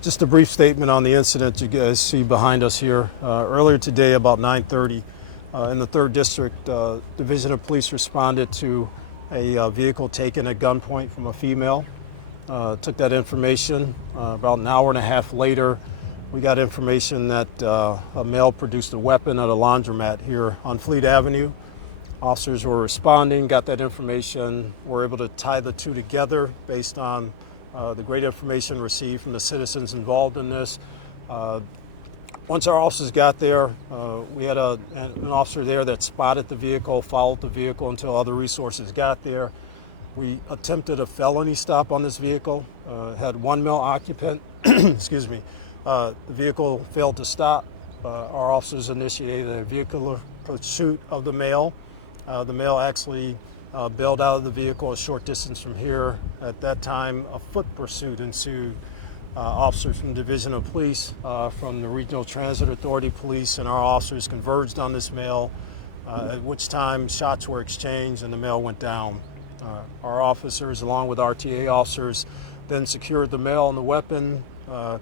Just a brief statement on the incident you guys see behind us here. Earlier today, about 9:30, in the 3rd District, Division of Police responded to a vehicle taken at gunpoint from a female. Took that information. About an hour and a half later, we got information that a male produced a weapon at a laundromat here on Fleet Avenue. Officers were responding, got that information, were able to tie the two together based on the great information received from the citizens involved in this. Once our officers got there, we had an officer there that spotted the vehicle, followed the vehicle until other resources got there. We attempted a felony stop on this vehicle, had one male occupant, excuse me. The vehicle failed to stop. Our officers initiated a vehicular pursuit of the male. The male actually bailed out of the vehicle a short distance from here. At that time, a foot pursuit ensued. Officers from the Division of Police, from the Regional Transit Authority Police, and our officers converged on this male, at which time shots were exchanged and the male went down. Our officers, along with RTA officers, then secured the male and the weapon,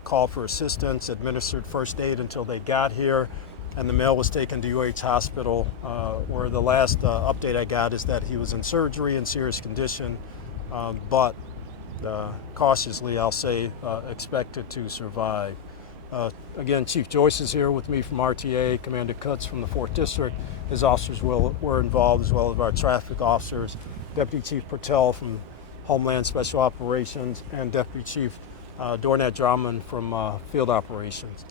called for assistance, administered first aid until they got here, and the male was taken to UH Hospital, where the last update I got is that he was in surgery in serious condition, but cautiously, I'll say, expected to survive. Again, Chief Joyce is here with me from RTA, Commander Kutz from the 4th District. His officers were involved, as well as our traffic officers, Deputy Chief Patel from Homeland Special Operations, and Deputy Chief Dornat Drummond from Field Operations.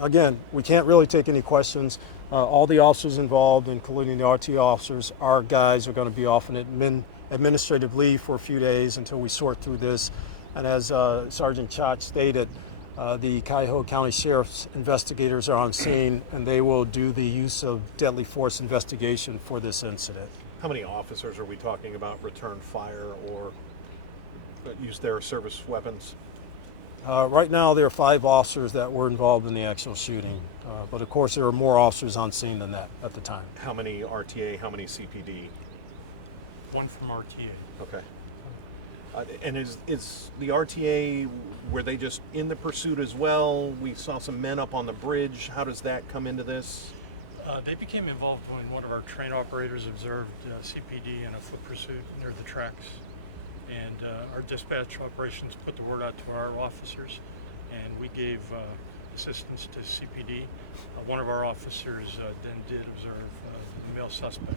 Again, we can't really take any questions. All the officers involved, including the RTA officers, our guys are going to be off on administrative leave for a few days until we sort through this. And as Sergeant Chach stated, the Cuyahoga County Sheriff's investigators are on scene, and they will do the use of deadly force investigation for this incident. How many officers are we talking about returned fire or used their service weapons? Right now, there are 5 officers that were involved in the actual shooting, but of course there are more officers on scene than that at the time. How many RTA, how many CPD? 1 from RTA. Okay. And is the RTA, were they just in the pursuit as well? We saw some men up on the bridge. How does that come into this? They became involved when one of our train operators observed CPD in a foot pursuit near the tracks. And our dispatch operations put the word out to our officers, and we gave assistance to CPD. One of our officers then did observe the male suspect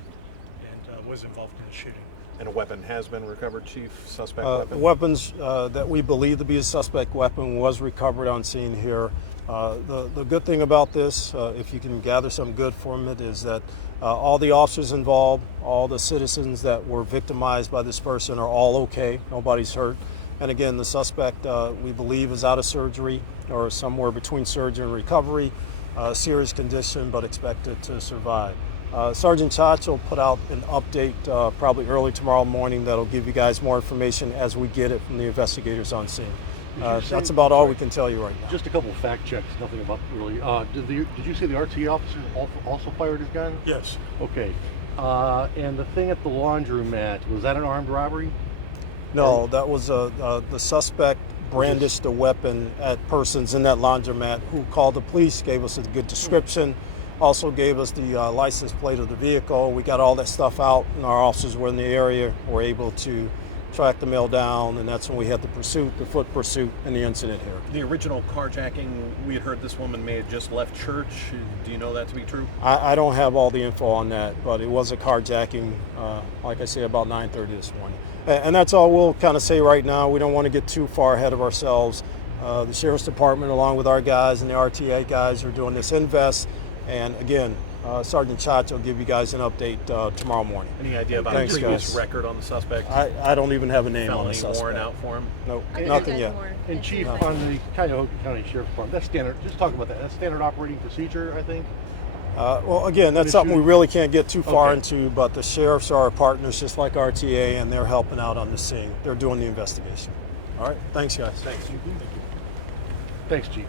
and was involved in the shooting. And a weapon has been recovered, Chief? Suspect weapon? Weapons that we believe to be a suspect weapon was recovered on scene here. The good thing about this, if you can gather some good from it, is that all the officers involved, all the citizens that were victimized by this person are all okay. Nobody's hurt. And again, the suspect, we believe, is out of surgery or somewhere between surgery and recovery. Serious condition, but expected to survive. Sergeant Chach will put out an update probably early tomorrow morning that'll give you guys more information as we get it from the investigators on scene. That's about all we can tell you right now. Just a couple of fact checks, nothing about really. Did you say the RTA officer also fired his gun? Yes. Okay. And the thing at the laundromat, was that an armed robbery? No, that was the suspect brandished a weapon at persons in that laundromat who called the police, gave us a good description, also gave us the license plate of the vehicle. We got all that stuff out, and our officers were in the area, were able to track the male down, and that's when we had the pursuit, the foot pursuit, and the incident here. The original carjacking, we had heard this woman may have just left church. Do you know that to be true? I don't have all the info on that, but it was a carjacking, like I say, about 9:30 this morning. And that's all we'll kind of say right now. We don't want to get too far ahead of ourselves. The Sheriff's Department, along with our guys and the RTA guys, are doing this invest. And again, Sergeant Chach will give you guys an update tomorrow morning. Any idea about Thanks, a previous guys. record on the suspect? I don't even have a name on the Felony suspect. warrant out for him? Nope, nothing yet. And Chief, on the Cuyahoga County Sheriff's Department, that's standard. Just talk about that. That's standard operating procedure, I think. Well, again, that's something we really can't get too far Okay. into, but the sheriffs are our partners, just like RTA, and they're helping out on the scene. They're doing the investigation. All right, thanks, guys. Thanks. Thanks, Chief.